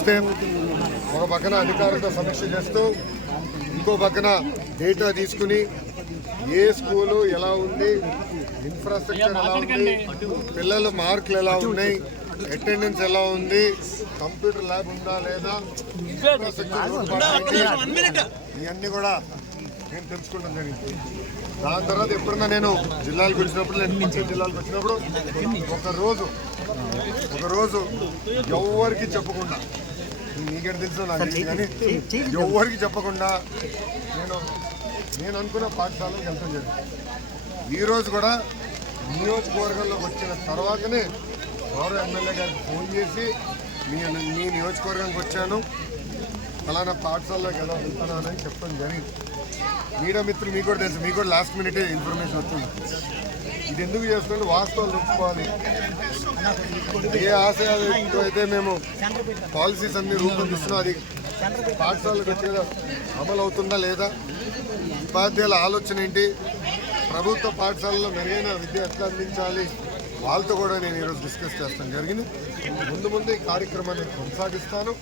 చూస్తే ఒక పక్కన అధికారులతో సమీక్ష చేస్తూ ఇంకో పక్కన డేటా తీసుకుని ఏ స్కూలు ఎలా ఉంది, ఇన్ఫ్రాస్ట్రక్చర్ ఎలా ఉంది, పిల్లల మార్కులు ఎలా ఉన్నాయి, అటెండెన్స్ ఎలా ఉంది, కంప్యూటర్ ల్యాబ్ ఉందా లేదా, ఇవన్నీ కూడా నేను తెలుసుకోవడం జరిగింది. దాని తర్వాత ఎప్పుడన్నా నేను జిల్లాలకు వచ్చినప్పుడు, నేను పక్క జిల్లాలకు వచ్చినప్పుడు ఒకరోజు ఎవరికి చెప్పకుండా, నీకే తెలుసు నాకు కానీ ఎవరికి చెప్పకుండా నేను అనుకున్న పాఠశాలకు వెళ్తాం జరిగింది. ఈరోజు కూడా నియోజకవర్గంలోకి వచ్చిన తర్వాతనే గౌరవ ఎమ్మెల్యే గారికి ఫోన్ చేసి మీ నియోజకవర్గానికి వచ్చాను, ఫలానా పాఠశాలలోకి ఎలా వెళ్తున్నానని చెప్పడం జరిగింది. మీడియా మిత్రులు మీకు కూడా తెలుసు, మీకు కూడా లాస్ట్ మినిటే ఇన్ఫర్మేషన్ వస్తుంది. ఇది ఎందుకు చేస్తుంటే వాస్తవాలు తెలుసుకోవాలి. ఏ ఆశయాలతో అయితే మేము పాలసీస్ అన్ని రూపొందిస్తున్నాం అది పాఠశాలకు వచ్చి అమలు అవుతుందా లేదా, ఉపాధ్యాయుల ఆలోచన ఏంటి, ప్రభుత్వ పాఠశాలలో మెరుగైన విద్య ఎట్లా అందించాలి, వాళ్ళతో కూడా నేను ఈరోజు డిస్కస్ చేస్తాను జరిగింది. ముందు ఈ కార్యక్రమాన్ని కొనసాగిస్తాను.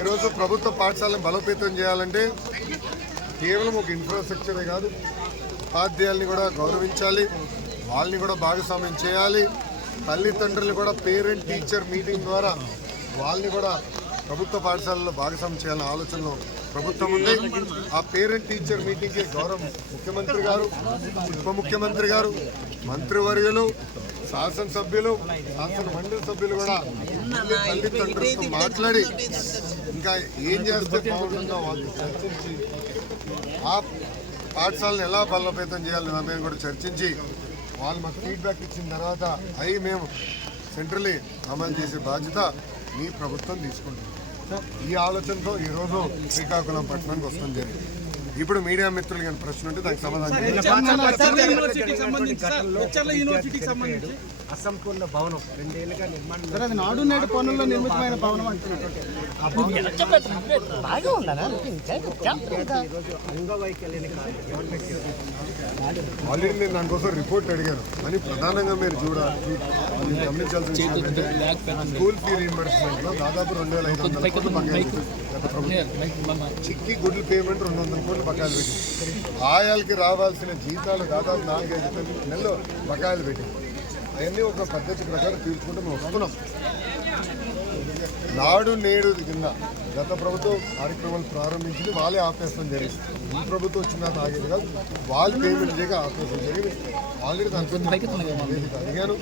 ఈరోజు ప్రభుత్వ పాఠశాలను బలోపేతం చేయాలంటే కేవలం ఒక ఇన్ఫ్రాస్ట్రక్చరే కాదు, ఉపాధ్యాయుల్ని కూడా గౌరవించాలి, వాళ్ళని కూడా భాగస్వామ్యం చేయాలి. తల్లిదండ్రులు కూడా పేరెంట్ టీచర్ మీటింగ్ ద్వారా వాళ్ళని కూడా ప్రభుత్వ పాఠశాలలో భాగస్వామ్యం చేయాలనే ఆలోచనలో ప్రభుత్వం ఉంది. ఆ పేరెంట్ టీచర్ మీటింగ్కి గౌరవ ముఖ్యమంత్రి గారు, ఉప ముఖ్యమంత్రి గారు, మంత్రివర్యులు, శాసనసభ్యులు, శాసన మండలి సభ్యులు కూడా తల్లిదండ్రులతో మాట్లాడి ఇంకా ఏం చేస్తే బాగుంటుందో వాళ్ళు చర్చించి ఆ పాఠశాలను ఎలా బలోపేతం చేయాలని దాని మీద కూడా చర్చించి వాళ్ళు మాకు ఫీడ్బ్యాక్ ఇచ్చిన తర్వాత అవి మేము సెంట్రలీ అమలు చేసే బాధ్యత మీ ప్రభుత్వం తీసుకుంటుంది. ఈ ఆలోచనతో ఈరోజు శ్రీకాకుళం పట్టణానికి వస్తుంది జరిగింది. ఇప్పుడు మీడియా మిత్రులు కానీ ప్రశ్న ఉంటే దానికి సమాధానం అసంపూర్ణ భవనం 2 ఏళ్ళుగా నిర్మాణం, నాడు నేడు పనుల్లో నిర్మితమైన భవనం అంగవైకల్యాన్ని ఆల్రెడీ నేను దానికోసం రిపోర్ట్ అడిగాను. కానీ ప్రధానంగా మీరు గమనించాల్సిన విషయం ఏంటంటే స్కూల్ ఫీ రీయింబర్స్మెంట్ లో దాదాపు 2,500 కోట్లు బకాయిలు చిక్కి గుడ్ల పేమెంట్ 200 కోట్లు బకాయిలు పెట్టింది. ఆయాలకి రావాల్సిన జీతాలు దాదాపు 4-5 నెలలు బకాయిలు పెట్టింది. అవన్నీ ఒక పద్ధతి ప్రకారం తీర్చుకుంటూ మేము వస్తున్నాం. నాడు నేడు కింద గత ప్రభుత్వం కార్యక్రమాలు ప్రారంభించింది, వాళ్ళే ఆపేస్తాం జరిగింది. ఈ ప్రభుత్వం వచ్చినా తాగేది కాదు, వాళ్ళు పేమెంట్ చేయక ఆపేస్తాం జరిగింది. ఆల్రెడీ దాని అడిగాను.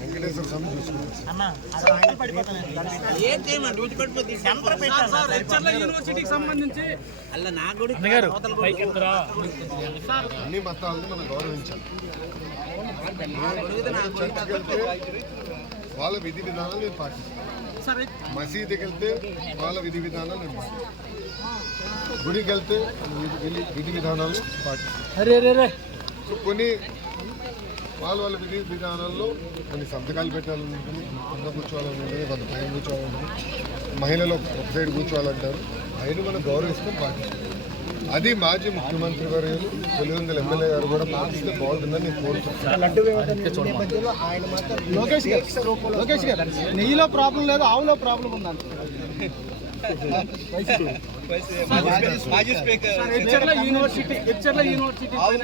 వెంకటేశ్వర స్వామి సంబంధించి అన్ని మతాలను మనం గౌరవించాలి. చర్చికి వెళ్తే వాళ్ళ విధి విధానాలు నేను పాటిస్తాను, మసీదుకి వెళ్తే వాళ్ళ విధి విధానాలు నేను పాటిస్తాను, గుడికి వెళ్తే విధి విధానాలు పాటిస్తాను. కొన్ని వాళ్ళ విధి విధానాల్లో కొన్ని సంతకాలు పెట్టాలని ఉంటుంది, కింద కూర్చోవాలని ఉంటుంది, కొంత పైన కూర్చోవాలని ఉంటుంది, మహిళలు ఒక సైడ్ కూర్చోవాలంటారు. అయినా మనం గౌరవిస్తాం, పాటిస్తాం. అది మాజీ ముఖ్యమంత్రి గారు పులివెందుల ఎమ్మెల్యే గారు కూడా పాటిస్తే బాగుంటుందని నేను కోరుతున్నాను. లోకేష్ గారు నెయ్యిలో ప్రాబ్లం లేదు, ఆవులో ప్రాబ్లం ఉందండి.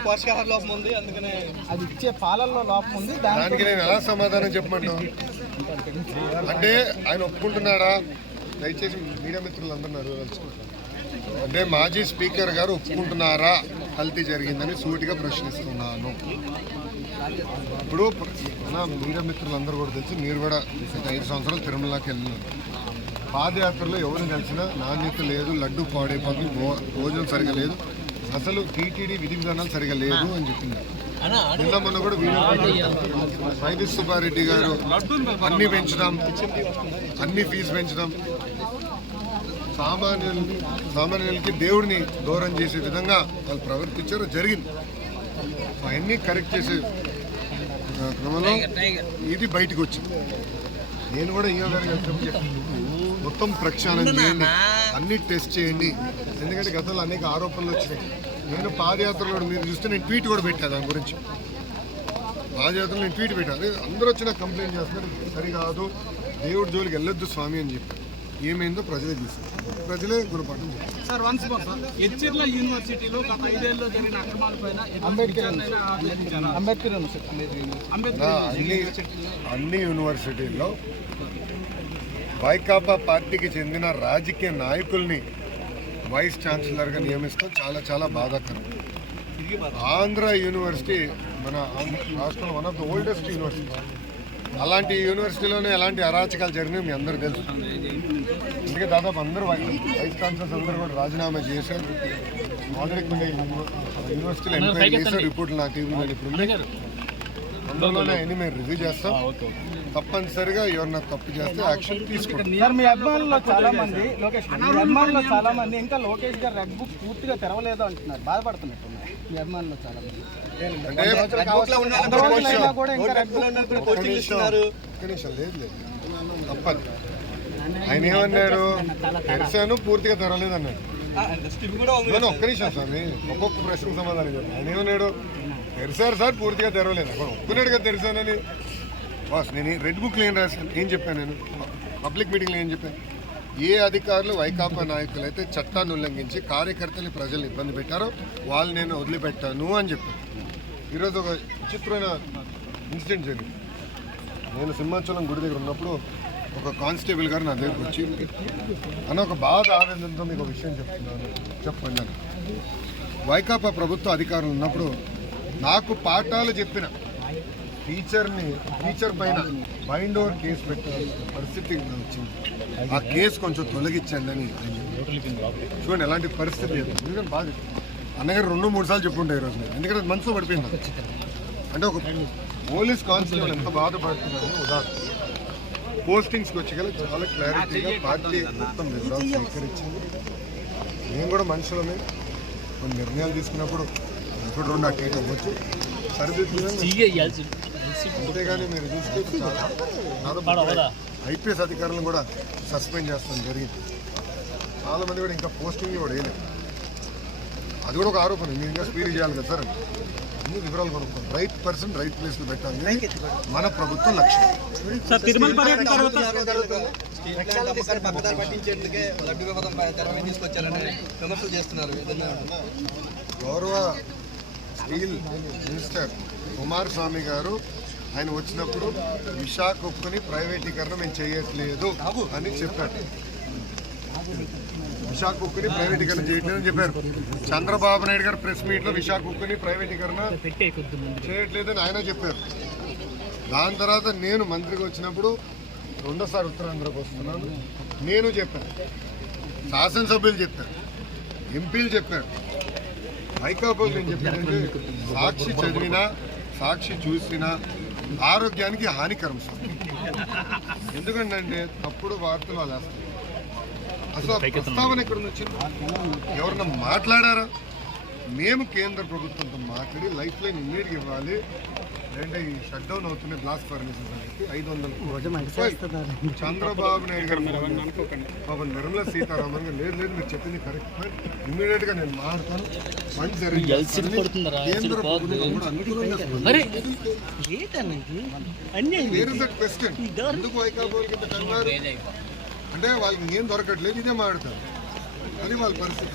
పోషకాహార లోపం ఉంది, అందుకనే అది ఇచ్చే పాలల్లో లోపం ఉంది. దానికి నేను ఎలా సమాధానం చెప్పమంటాను అంటే ఆయన ఒప్పుకుంటున్నాడా? దయచేసి మీడియా మిత్రులందరూ తెలుసుకుంటారు. అంటే మాజీ స్పీకర్ గారు ఒప్పుకుంటున్నారా కల్తీ జరిగిందని సూటిగా ప్రశ్నిస్తున్నాను. ఇప్పుడు నా మీడియా మిత్రులందరూ కూడా తెలిసి, మీరు కూడా 5 సంవత్సరాలు తిరుమలకి వెళ్ళినారు. పాదయాత్రలో ఎవరిని కలిసినా నాణ్యత లేదు, లడ్డు పాడైపోతుంది, భోజనం సరిగా లేదు, అసలు టీటీడీ విధి విధానాలు సరిగా లేదు అని చెప్పింది. నిన్న మొన్న కూడా వీడియో వైవి సుబ్బారెడ్డి గారు అన్ని పెంచడం, అన్ని ఫీజు పెంచడం, సామాన్యులకి దేవుడిని దూరం చేసే విధంగా వాళ్ళు ప్రవర్తించారు జరిగింది. అవన్నీ కరెక్ట్ చేసే క్రమంలో ఇది బయటకు వచ్చింది. నేను కూడా ఈయో గారికి మొత్తం ప్రక్షాళన చేయండి, అన్ని టెస్ట్ చేయండి. ఎందుకంటే గతంలో అనేక ఆరోపణలు వచ్చినాయి. నేను పాదయాత్రలో మీరు చూస్తే నేను ట్వీట్ కూడా పెట్టాను దాని గురించి. పాదయాత్రలో నేను ట్వీట్ పెట్టాను. అందరూ వచ్చి నాకు కంప్లైంట్ చేస్తున్నారు, సరికాదు, దేవుడి జోలికి వెళ్ళొద్దు స్వామి అని చెప్పి. ఏమైందో ప్రజలే చూస్తారు, ప్రజలే గుణపాఠం చెప్తారు. సార్ వన్స్ మోర్ సార్, హెచ్ఆర్ల యూనివర్సిటీలో గత 5 ఏళ్లలో జరిగిన అక్రమాలపైన అంబేద్కర్ అన్ని యూనివర్సిటీల్లో వైకాపా పార్టీకి చెందిన రాజకీయ నాయకుల్ని వైస్ ఛాన్సలర్గా నియమిస్తాం. చాలా చాలా బాధాకరం. ఆంధ్ర యూనివర్సిటీ మన రాష్ట్రంలో one of the oldest university. అలాంటి యూనివర్సిటీలోనే ఎలాంటి అరాచకాలు జరిగినాయి మీ అందరూ తెలుసు. అందుకే దాదాపు అందరూ వైస్ ఛాన్సలర్స్ అందరూ కూడా రాజీనామా చేశారు. ఆల్రెడీ కొన్ని యూనివర్సిటీలు ఎంక్వైరీ చేశారు, రిపోర్ట్లు నా టీవీలో ఇప్పుడు ఉన్నాయి. అందులోనే అన్ని మేము రివ్యూ చేస్తాం. తప్పనిసరిగా ఎవరన్నా తప్పు చేస్తే యాక్షన్ తీసుకుంటాం. సార్ మీ అభిమానుల్లో చాలా మంది ఇంకా లోకేష్ గారు రెడ్ బుక్ పూర్తిగా తెరవలేదు అంటున్నారు, బాధపడుతున్నట్టున్నారు మీ అభిమానుల్లో చాలా మంది. లేదు తప్పదు. ఆయన ఏమన్నాడు, తెరిసాను పూర్తిగా తెరవలేదు అన్నాడు. ఒక్క నిమిషం స్వామి, ఒక్కొక్క ప్రశ్నకు సమాధానం చెప్పాను. ఆయన ఏమన్నాడు, తెరిసారు సార్ పూర్తిగా తెరవలేదు. ఒప్పుకున్నాడు కదా తెరిసానని. బాస్ నేను రెడ్ బుక్లో ఏం రాశాను, ఏం చెప్పాను, నేను పబ్లిక్ మీటింగ్లో ఏం చెప్పాను, ఏ అధికారులు వైకాపా నాయకులు అయితే చట్టాన్ని ఉల్లంఘించి కార్యకర్తలు ప్రజల్ని ఇబ్బంది పెట్టారో వాళ్ళు నేను వదిలిపెట్టాను అని చెప్పాను. ఈరోజు ఒక విచిత్రమైన ఇన్సిడెంట్ జరిగింది. నేను సింహాచలం గుడి దగ్గర ఉన్నప్పుడు ఒక కానిస్టేబుల్ గారు నా దగ్గరకు వచ్చి అన్న ఒక బాధ ఆవేదనతో మీకు ఒక విషయం చెప్పండి అని. వైకాపా ప్రభుత్వ అధికారులు ఉన్నప్పుడు నాకు పాఠాలు చెప్పిన టీచర్ పైన బైండ్ ఓవర్ కేసు పెట్టాల్సిన పరిస్థితి వచ్చింది. ఆ కేసు కొంచెం తొలగించండి అని చూడండి ఎలాంటి పరిస్థితి లేదు. ఎందుకంటే బాధ అన్నగారు 2-3 సార్లు చెప్పుకుంటాయి ఈరోజు. ఎందుకంటే మనసులో పడిపోయింది. అంటే ఒక పోలీస్ కానిస్టేబుల్ ఎంత బాధపడుతున్నారని ఉదాహరణ. పోస్టింగ్స్కి వచ్చి గల చాలా క్లారిటీగా పార్టీ మొత్తం వివరాలు సేకరించింది. మేము కూడా మనుషులమే, కొన్ని నిర్ణయాలు తీసుకున్నప్పుడు ఇప్పుడు 2 అటు ఇటు అవ్వచ్చు, సరిదిద్దులని. అంతేగాని మీరు చూస్తే ఐపీఎస్ అధికారులను కూడా సస్పెండ్ చేస్తాం జరిగింది. చాలామంది కూడా ఇంకా పోస్టింగ్ కూడా వేయలేదు. అది కూడా ఒక ఆరోపణ. మీరు ఇంకా స్పీడ్ చేయాలి కదా సార్, అన్ని వివరాలు కొనుక్కోండి. రైట్ పర్సన్ రైట్ ప్లేస్లో పెట్టాలి మన ప్రభుత్వం లక్ష్యం. గౌరవ స్టీల్ మినిస్టర్ కుమారస్వామి గారు ఆయన వచ్చినప్పుడు విశాఖ ఉక్కుని ప్రైవేటీకరణ మేము చేయట్లేదు అని చెప్పారు. విశాఖ ఉక్కుని ప్రైవేటీకరణ చేయట్లేదని చెప్పారు. చంద్రబాబు నాయుడు గారు ప్రెస్ మీట్లో విశాఖ ఉక్కుని ప్రైవేటీకరణ చేయట్లేదని ఆయన చెప్పారు. దాని తర్వాత నేను మంత్రిగా వచ్చినప్పుడు 2వ ఉత్తరాంధ్రకు వస్తున్నాను నేను చెప్పాను, శాసనసభ్యులు చెప్పారు, ఎంపీలు చెప్పారు. వైకాపాలు నేను చెప్పానంటే సాక్షి చదివినా సాక్షి చూసినా ఆరోగ్యానికి హానికరం సార్. ఎందుకంటే తప్పుడు వార్తలు వాళ్ళు వేస్తారు. అసలు ప్రస్తావన ఎక్కడ వచ్చింది, ఎవరన్నా మాట్లాడారా? మేము కేంద్ర ప్రభుత్వంతో మాట్లాడి లైఫ్ లైన్ ఇమ్మీడియట్గా ఇవ్వాలి, లేదంటే ఈ షట్ డౌన్ అవుతున్నాయి బ్లాస్ట్ ఫర్నిచర్స్ అని చెప్పి 500 చంద్రబాబు నాయుడు గారు బాబు నిర్మలా సీతారామన్ గారు లేదు మీరు చెప్పింది కరెక్ట్, ఇమ్మీడియట్గా నేను మాట్లాడతాను, ఫండ్స్ కేంద్ర ప్రభుత్వం కూడా అనుకూలంగా. ఎందుకు వైకాపాలకి ఇంత కంగారు అంటే వాళ్ళకి ఏం దొరకట్లేదు, ఇదే మాట్లాడతారు. అది వాళ్ళ పరిస్థితి.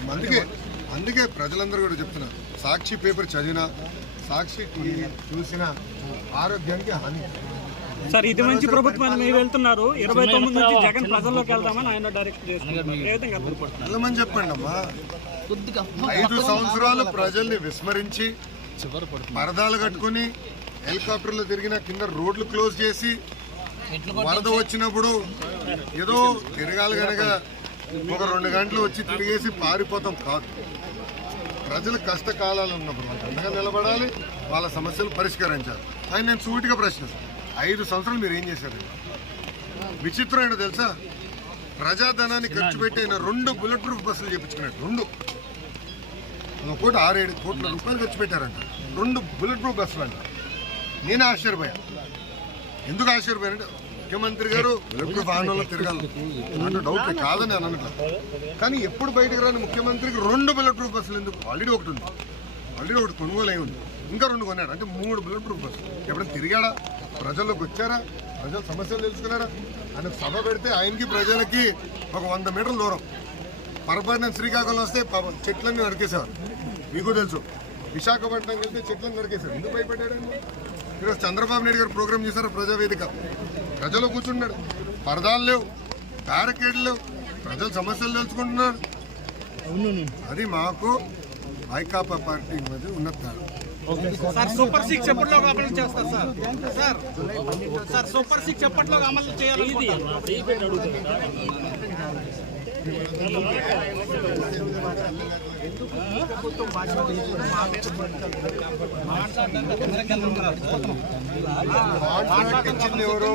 అందుకే ప్రజలందరూ కూడా చెప్తున్నారు, సాక్షి పేపర్ చదివినా సాక్షి చూసిన ఆరోగ్యానికి హాని. సార్ ఇది మంచి ప్రభుత్వం మీరు వెళ్తున్నారు, 29 నుంచి జగన్ ప్రజల్లోకి వెళ్దామని ఆయన డైరెక్ట్ చేస్తున్నారు. వెళ్ళమని చెప్పండి అమ్మా. 5 సంవత్సరాలు ప్రజల్ని విస్మరించి పరదాలు కట్టుకుని హెలికాప్టర్లు తిరిగిన కింద రోడ్లు క్లోజ్ చేసి వరద వచ్చినప్పుడు ఏదో తిరగాలి కనుక ఒక 2 గంటలు వచ్చి తిరిగేసి పారిపోతాం కాదు. ప్రజలు కష్టకాలాలు ఉన్నప్పుడు వాళ్ళకి అండగా నిలబడాలి, వాళ్ళ సమస్యలు పరిష్కరించాలి. ఆయన నేను సూటిగా ప్రశ్నిస్తాను, 5 సంవత్సరాలు మీరు ఏం చేశారు? విచిత్రం ఏంటో తెలుసా, ప్రజాధనాన్ని ఖర్చు పెట్టి ఆయన 2 బుల్లెట్ ప్రూఫ్ బస్సులు చేయించుకున్నాడు. 2 ఒకటి 6-7 కోట్ల రూపాయలు ఖర్చు పెట్టారంట, 2 బుల్లెట్ ప్రూఫ్ బస్సులు అంట. నేను ఆశ్చర్యపోయా. ఎందుకు ఆశ్చర్యపోయానంటే ముఖ్యమంత్రి గారు ఎప్పుడు వాహనంలో తిరగాలి అంటే డౌట్ కాదని అని అనట్లేదు. కానీ ఎప్పుడు బయటకు రాని ముఖ్యమంత్రికి 2 బుల్లెట్ ప్రూఫ్ బస్సులు ఎందుకు? ఆల్రెడీ ఒకటి ఉంది, ఆల్రెడీ ఒకటి కొనుగోలు అయి ఉంది, ఇంకా 2 కొన్నాడు అంటే 3 బుల్లెట్ ప్రూఫ్ బస్సులు. ఎప్పుడైనా తిరిగాడా? ప్రజల్లోకి వచ్చారా? ప్రజల సమస్యలు తెలుసుకున్నారా? ఆయన సభ పెడితే ఆయనకి ప్రజలకి ఒక 100 మీటర్ల దూరం. పొరపాటున శ్రీకాకుళం వస్తే చెట్లన్నీ నరికేసేవారు, మీకు తెలుసు. విశాఖపట్నంకి వెళ్తే చెట్లను నరికేశారు. ఎందుకు భయపడ్డాడండి? ఈరోజు చంద్రబాబు నాయుడు గారు ప్రోగ్రామ్ చేశారు ప్రజావేదిక. ప్రజలు కూర్చున్నాడు, పరదాలు లేవు, బ్యారికేడ్లు లేవు, ప్రజల సమస్యలు తెలుసుకుంటున్నారు. అది మాకు వైకాపా పార్టీ మధ్య ఉన్నత. సార్ సూపర్ 6 ఎప్పటిలో అమలు చేస్తారు సార్? సార్ సూపర్ 6 ఎప్పటిలో అమలు చేయాలి? కాంట్రాక్ట్ ఇచ్చింది ఎవరు?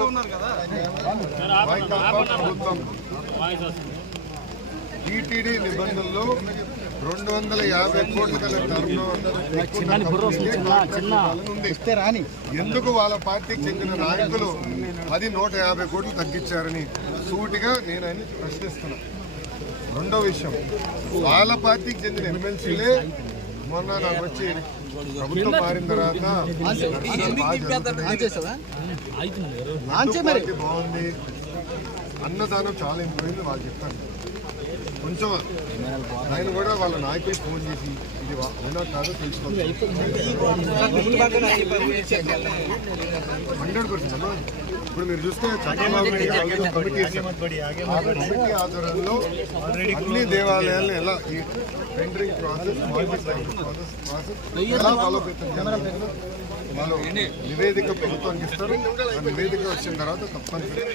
వైకాపా ప్రభుత్వం. టీటీడీ నిబంధనలు 250 కోట్ల కన్నా ఉంది. ఎందుకు వాళ్ళ పార్టీకి చెందిన నాయకులు 150 కోట్లు తగ్గించారని సూటిగా నేను ఆయన ప్రశ్నిస్తున్నా. రెండో విషయం, వాళ్ళ పార్టీకి చెందిన ఎమ్మెల్సీలే మొన్న నాకు వచ్చి ప్రభుత్వం మారిన తర్వాత బాగుంది, అన్నదానం చాలా ఇంప్రూవ్ వాళ్ళు చెప్తాను. కొంచెం ఆయన కూడా వాళ్ళ నాయకులు ఫోన్ చేసి ఇది అవునా కాదో తెలుసుకోవాలి. 100%. ఇప్పుడు మీరు చూస్తే చంద్రబాబు నాయుడు గారు కమిటీ ఆధ్వర్యంలో అన్ని దేవాలయాలను ఎలా ఈ టెండరింగ్ ప్రాసెస్ ఎలా బలోపేతం చేయాలి వాళ్ళు నివేదిక ప్రభుత్వానికి ఇస్తారు. ఆ నివేదిక వచ్చిన తర్వాత తప్పనిసరిగా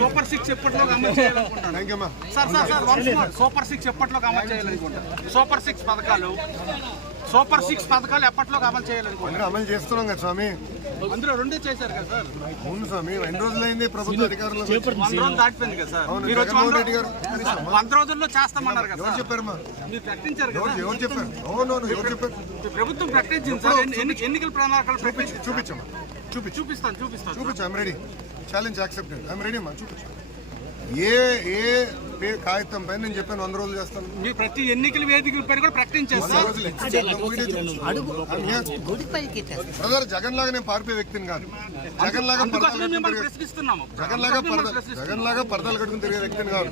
సూపర్ 6 ఎప్పటిలో అమలు చేయాలనుకుంటున్నాను. సూపర్ 6 ఎప్పటిలో అమలు చేయాలనుకుంటారు? సూపర్ 6 పథకాలు ఎప్పటిలో అమలు చేయాలనుకుంటారు? అమలు చేస్తున్నాం కదా స్వామి. అందులో 2 చేశారు కదా సార్? అవును స్వామి, 2 రోజులైంది ప్రభుత్వ అధికారులు. 100 రోజులు దాటిపోయింది కదా సార్? అవును, జగన్మోహన్ రెడ్డి గారు 100 రోజుల్లో చేస్తామన్నారు కదా? ఎవరు చెప్పారమ్మా? మీరు ప్రకటించారు కదా? ఎవరు చెప్పారు? అవునవును, ఎవరు చెప్పారు? ప్రభుత్వం ప్రకటించింది సార్. ఎన్నికల ప్రణాళికలు చూపించమ్మా, చూపిస్తాను. చూపించు. I'm ready. Challenge accepted. I'm ready అమ్మా, చూపించు. ఏ కాగితం పైన నేను చెప్పాను 100 రోజులు చేస్తాను. మీరు ప్రతి ఎన్నికల వేదికల పైన కూడా ప్రకటించారు సార్. బ్రదర్, జగన్ లాగా నేను పారిపోయే వ్యక్తిని కాదు. జగన్ లాగా పరదాలు కట్టుకుని తిరిగే వ్యక్తిని కాదు.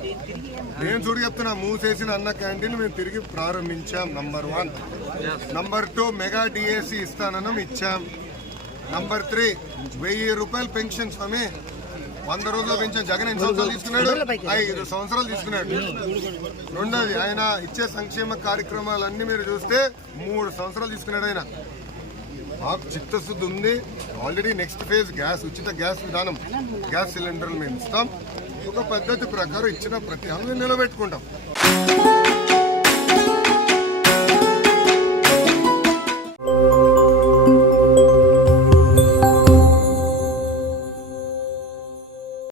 నేను చూడు చెప్తున్నా, మూసేసిన అన్న క్యాంటీన్ మేము తిరిగి ప్రారంభించాం. నంబర్ 1. నంబర్ 2, మెగా డిఏసి ఇస్తానన్నాం, ఇచ్చాం. నంబర్ 3, 1000 రూపాయలు పెన్షన్ స్వామి 100 రోజులు పెంచాం. జగన్ ఎన్ని సంవత్సరాలు తీసుకున్నాడు? 5 సంవత్సరాలు తీసుకున్నాడు. రెండోది, ఆయన ఇచ్చే సంక్షేమ కార్యక్రమాలన్నీ మీరు చూస్తే 3 సంవత్సరాలు తీసుకున్నాడు ఆయన. మాకు చిత్తశుద్ధి ఉంది. ఆల్రెడీ నెక్స్ట్ ఫేజ్ ఉచిత గ్యాస్ విధానం, గ్యాస్ సిలిండర్లు మేము ఇస్తాం. ఒక పద్ధతి ప్రకారం ఇచ్చిన ప్రతి హామీని నిలబెట్టుకుంటాం.